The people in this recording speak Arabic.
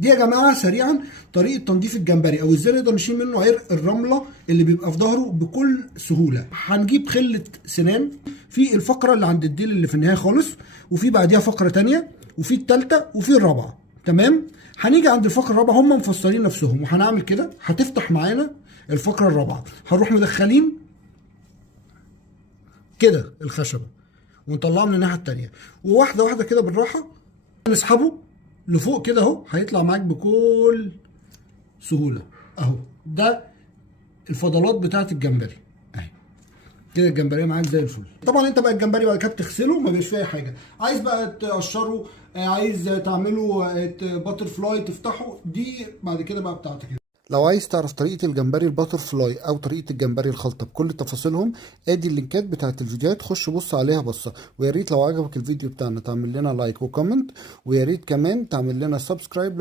دي يا جماعه سريعا طريقه تنظيف الجمبري، او ازاي نقدر نشيل منه عرق الرمله اللي بيبقى في ظهره بكل سهوله. هنجيب خله سنان في الفقره اللي عند الديل اللي في النهايه خالص، وفي بعديها فقره تانية، وفي الثالثه، وفي الرابعه. تمام. هنيجي عند الفقره الرابعه، هم مفصلين نفسهم، وهنعمل كده. هتفتح معانا الفقره الرابعه، هنروح مدخلين كده الخشبه ونطلعه من الناحيه التانية، وواحده واحده كده بالراحه نسحبه لفوق كده اهو، هيطلع معاك بكل سهوله اهو. ده الفضلات بتاعه الجمبري اهي كده، الجمبري معاك زي الفل. طبعا انت بقى الجمبري بعد كده بتغسله، ما بيبقاش فيه اي حاجه. عايز بقى تقشره، عايز تعمله باتر فلاي تفتحه، دي بعد كده بقى بتاعتك. لو عايز تعرف طريقة الجمبري الباتر فلاي أو طريقة الجمبري الخلطة بكل تفاصيلهم، ادي اللينكات بتاعت الفيديوهات، خش بص عليها بصة. ويا ريت لو عجبك الفيديو بتاعنا تعمل لنا لايك وكومنت، ويا ريت كمان تعمل لنا سبسكرايب.